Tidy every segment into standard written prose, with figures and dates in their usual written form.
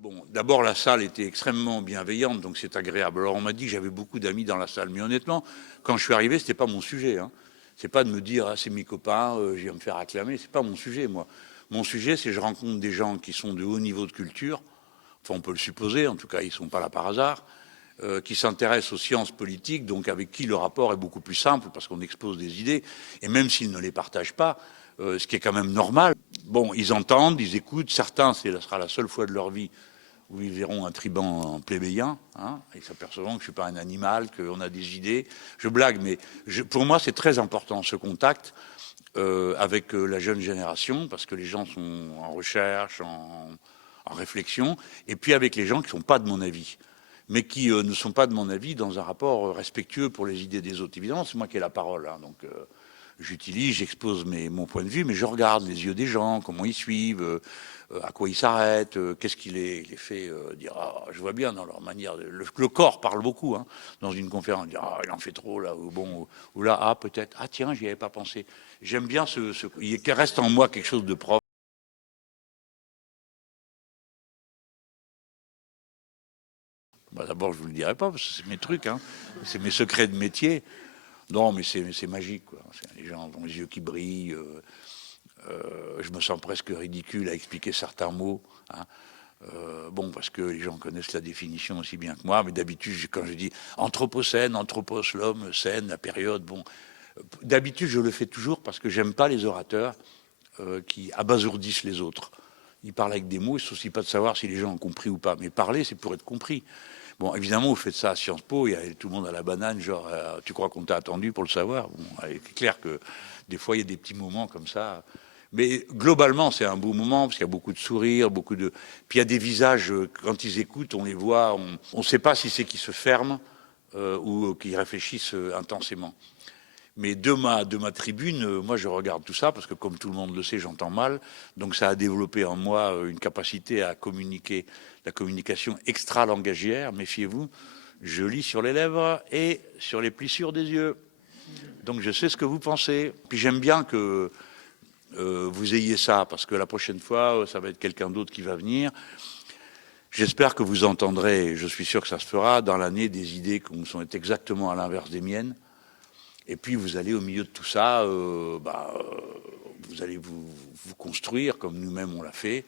Bon, d'abord, la salle était extrêmement bienveillante, donc c'est agréable. Alors, on m'a dit que j'avais beaucoup d'amis dans la salle, mais honnêtement, quand je suis arrivé, c'était pas mon sujet. Hein. C'est pas de me dire, ah, c'est mes copains, je viens me faire acclamer. C'est pas mon sujet, moi. Mon sujet, c'est que je rencontre des gens qui sont de haut niveau de culture. Enfin, on peut le supposer. En tout cas, ils sont pas là par hasard. Qui s'intéressent aux sciences politiques, donc avec qui le rapport est beaucoup plus simple parce qu'on expose des idées, et même s'ils ne les partagent pas, ce qui est quand même normal. Bon, ils entendent, ils écoutent. Certains, ce sera la seule fois de leur vie où ils verront un tribun en plébéien, hein, et s'apercevront que je ne suis pas un animal, qu'on a des idées. Je blague, mais pour moi, c'est très important ce contact avec la jeune génération, parce que les gens sont en recherche, en réflexion, et puis avec les gens qui ne sont pas de mon avis, mais qui ne sont pas de mon avis dans un rapport respectueux pour les idées des autres. Évidemment, c'est moi qui ai la parole, hein, donc j'utilise, j'expose mon point de vue, mais je regarde les yeux des gens, comment ils suivent, à quoi ils s'arrêtent, qu'est-ce qui les fait dire, ah, je vois bien dans leur manière, le corps parle beaucoup, hein, dans une conférence, dire, ah, il en fait trop, là, ou bon, ou là, ah, peut-être, ah, tiens, j'y avais pas pensé. J'aime bien il reste en moi quelque chose de propre. Bah, d'abord, je vous le dirai pas, parce que c'est mes trucs, hein, c'est mes secrets de métier. Non, mais c'est magique, quoi. Les gens ont les yeux qui brillent. Je me sens presque ridicule à expliquer certains mots. Hein. Bon, parce que les gens connaissent la définition aussi bien que moi, mais d'habitude, quand je dis anthropocène, anthropos, l'homme, scène, la période, bon, d'habitude, je le fais toujours parce que j'aime pas les orateurs qui abasourdissent les autres. Ils parlent avec des mots, il ne se soucie pas de savoir si les gens ont compris ou pas. Mais parler, c'est pour être compris. Bon, évidemment, vous faites ça à Sciences Po, il y a tout le monde à la banane, genre, tu crois qu'on t'a attendu pour le savoir? Bon, c'est clair que des fois, il y a des petits moments comme ça. Mais globalement, c'est un beau moment, parce qu'il y a beaucoup de sourires, beaucoup de... Puis il y a des visages, quand ils écoutent, on les voit, on ne sait pas si c'est qu'ils se ferment ou qu'ils réfléchissent intensément. Mais de ma tribune, moi je regarde tout ça, parce que comme tout le monde le sait, j'entends mal. Donc ça a développé en moi une capacité à communiquer, la communication extra-langagière, méfiez-vous. Je lis sur les lèvres et sur les plissures des yeux. Donc je sais ce que vous pensez. Puis j'aime bien que vous ayez ça, parce que la prochaine fois, ça va être quelqu'un d'autre qui va venir. J'espère que vous entendrez, je suis sûr que ça se fera, dans l'année des idées qui sont exactement à l'inverse des miennes. Et puis vous allez au milieu de tout ça, vous allez vous construire comme nous-mêmes on l'a fait.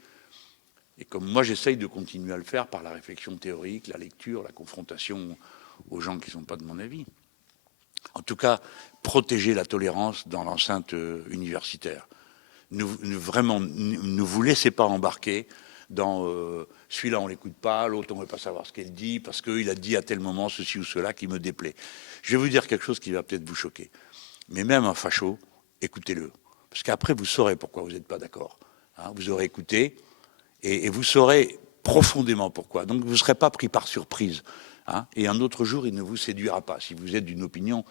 Et comme moi j'essaye de continuer à le faire par la réflexion théorique, la lecture, la confrontation aux gens qui ne sont pas de mon avis. En tout cas, protéger la tolérance dans l'enceinte universitaire. Ne vous laissez pas embarquer dans celui-là on l'écoute pas, l'autre on ne veut pas savoir ce qu'elle dit, parce qu'il a dit à tel moment ceci ou cela qui me déplaît. Je vais vous dire quelque chose qui va peut-être vous choquer. Mais même un facho, écoutez-le. Parce qu'après, vous saurez pourquoi vous n'êtes pas d'accord. Hein, vous aurez écouté et vous saurez profondément pourquoi. Donc vous ne serez pas pris par surprise. Hein, et un autre jour, il ne vous séduira pas si vous êtes d'une opinion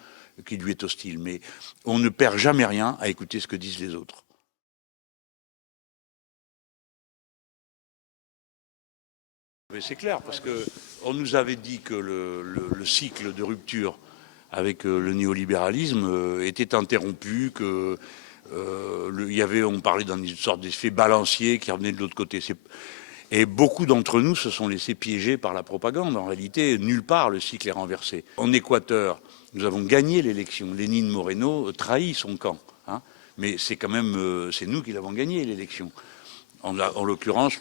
qui lui est hostile. Mais on ne perd jamais rien à écouter ce que disent les autres. C'est clair, parce qu'on nous avait dit que le cycle de rupture avec le néolibéralisme était interrompu, que on parlait d'une sorte d'effet balancier qui revenait de l'autre côté. Et beaucoup d'entre nous se sont laissés piéger par la propagande. En réalité, nulle part le cycle est renversé. En Équateur, nous avons gagné l'élection. Lénine Moreno trahit son camp. Hein, mais c'est quand même, c'est nous qui l'avons gagné l'élection. En l'occurrence,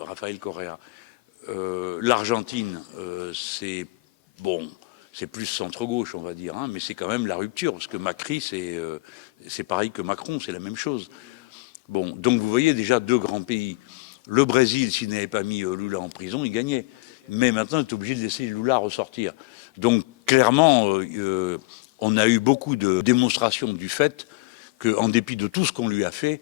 Rafael Correa. L'Argentine, c'est bon, c'est plus centre-gauche, on va dire, hein, mais c'est quand même la rupture, parce que Macri, c'est pareil que Macron, c'est la même chose. Bon, donc vous voyez déjà deux grands pays. Le Brésil, s'il n'avait pas mis Lula en prison, il gagnait. Mais maintenant, il est obligé de laisser Lula ressortir. Donc clairement, on a eu beaucoup de démonstrations du fait qu'en dépit de tout ce qu'on lui a fait,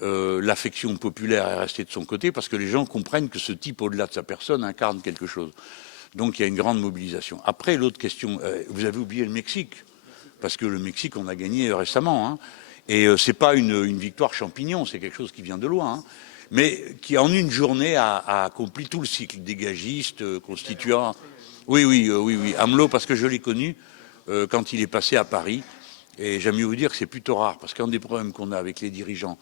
l'affection populaire est restée de son côté parce que les gens comprennent que ce type, au-delà de sa personne, incarne quelque chose. Donc il y a une grande mobilisation. Après, l'autre question, vous avez oublié le Mexique, parce que le Mexique, on a gagné récemment. Hein, et c'est pas une victoire champignon, c'est quelque chose qui vient de loin. Hein, mais qui, en une journée, a accompli tout le cycle dégagiste, constituant... Oui, AMLO, parce que je l'ai connu quand il est passé à Paris. Et j'aime mieux vous dire que c'est plutôt rare, parce qu'un des problèmes qu'on a avec les dirigeants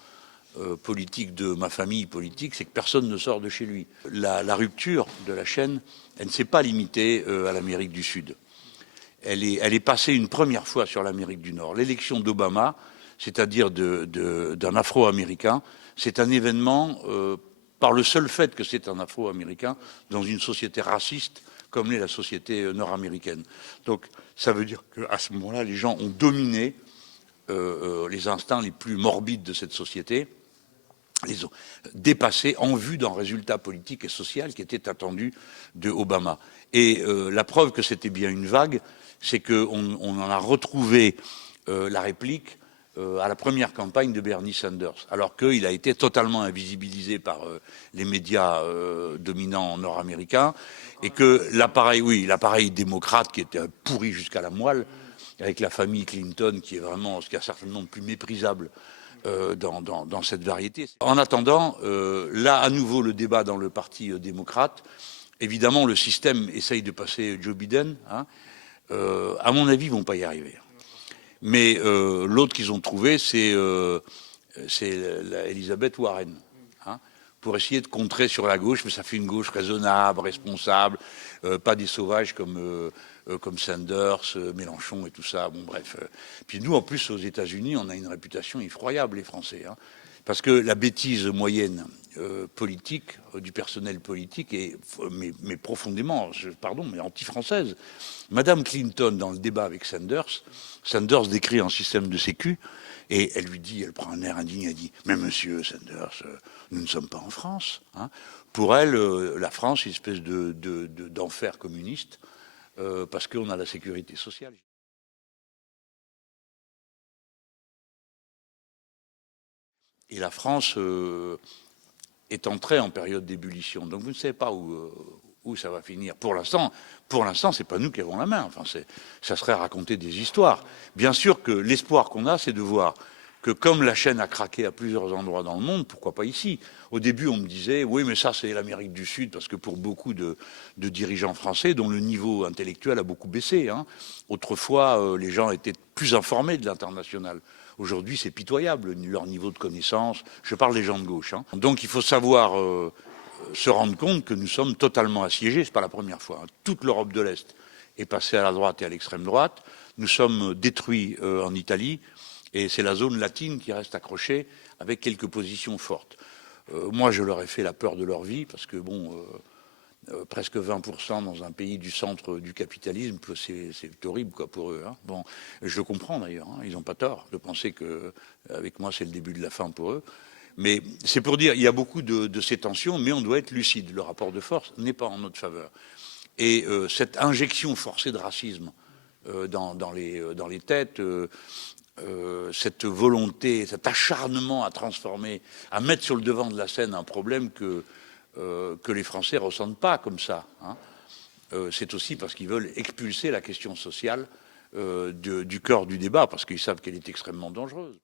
politique de ma famille politique, c'est que personne ne sort de chez lui. La rupture de la chaîne, elle ne s'est pas limitée à l'Amérique du Sud. Elle est passée une première fois sur l'Amérique du Nord. L'élection d'Obama, c'est-à-dire d'un Afro-Américain, c'est un événement par le seul fait que c'est un Afro-Américain dans une société raciste comme l'est la société nord-américaine. Donc ça veut dire qu'à ce moment-là, les gens ont dominé les instincts les plus morbides de cette société, les ont dépassés en vue d'un résultat politique et social qui était attendu de Obama. Et la preuve que c'était bien une vague, c'est qu'on en a retrouvé la réplique à la première campagne de Bernie Sanders, alors qu'il a été totalement invisibilisé par les médias dominants nord-américains, et que l'appareil démocrate qui était pourri jusqu'à la moelle, avec la famille Clinton qui est vraiment ce qu'il y a certainement de plus méprisable dans cette variété. En attendant, là à nouveau le débat dans le parti démocrate, évidemment le système essaye de passer Joe Biden, hein. À mon avis ils vont pas y arriver. Mais l'autre qu'ils ont trouvé, c'est Elizabeth Warren, hein, pour essayer de contrer sur la gauche, mais ça fait une gauche raisonnable, responsable, pas des sauvages comme Sanders, Mélenchon et tout ça. Bon, bref. Puis nous, en plus, aux États-Unis, on a une réputation effroyable, les Français, hein, parce que la bêtise moyenne politique, du personnel politique, est mais profondément, pardon, mais anti-française. Madame Clinton, dans le débat avec Sanders décrit un système de sécu, et elle lui dit, elle prend un air indigne, elle dit, mais monsieur Sanders, nous ne sommes pas en France, hein. Pour elle, la France est une espèce d'enfer communiste, parce qu'on a la sécurité sociale. Et la France est entrée en période d'ébullition. Donc vous ne savez pas où ça va finir. Pour l'instant, c'est pas nous qui avons la main. Enfin, ça serait raconter des histoires. Bien sûr que l'espoir qu'on a, c'est de voir que comme la chaîne a craqué à plusieurs endroits dans le monde, pourquoi pas ici? Au début, on me disait, oui, mais ça, c'est l'Amérique du Sud, parce que pour beaucoup de dirigeants français, dont le niveau intellectuel a beaucoup baissé, hein. Autrefois, les gens étaient plus informés de l'international. Aujourd'hui, c'est pitoyable, leur niveau de connaissance. Je parle des gens de gauche, hein. Donc, il faut savoir se rendre compte que nous sommes totalement assiégés. C'est pas la première fois, hein. Toute l'Europe de l'Est est passée à la droite et à l'extrême droite. Nous sommes détruits en Italie. Et c'est la zone latine qui reste accrochée avec quelques positions fortes. Moi, je leur ai fait la peur de leur vie parce que, bon, presque 20% dans un pays du centre du capitalisme, c'est horrible quoi, pour eux, hein. Bon, je le comprends d'ailleurs, hein. Ils n'ont pas tort de penser qu'avec moi, c'est le début de la fin pour eux. Mais c'est pour dire, il y a beaucoup de ces tensions, mais on doit être lucide. Le rapport de force n'est pas en notre faveur. Et cette injection forcée de racisme dans les têtes, cette volonté, cet acharnement à transformer, à mettre sur le devant de la scène un problème que les Français ne ressentent pas comme ça, hein. C'est aussi parce qu'ils veulent expulser la question sociale du cœur du débat, parce qu'ils savent qu'elle est extrêmement dangereuse.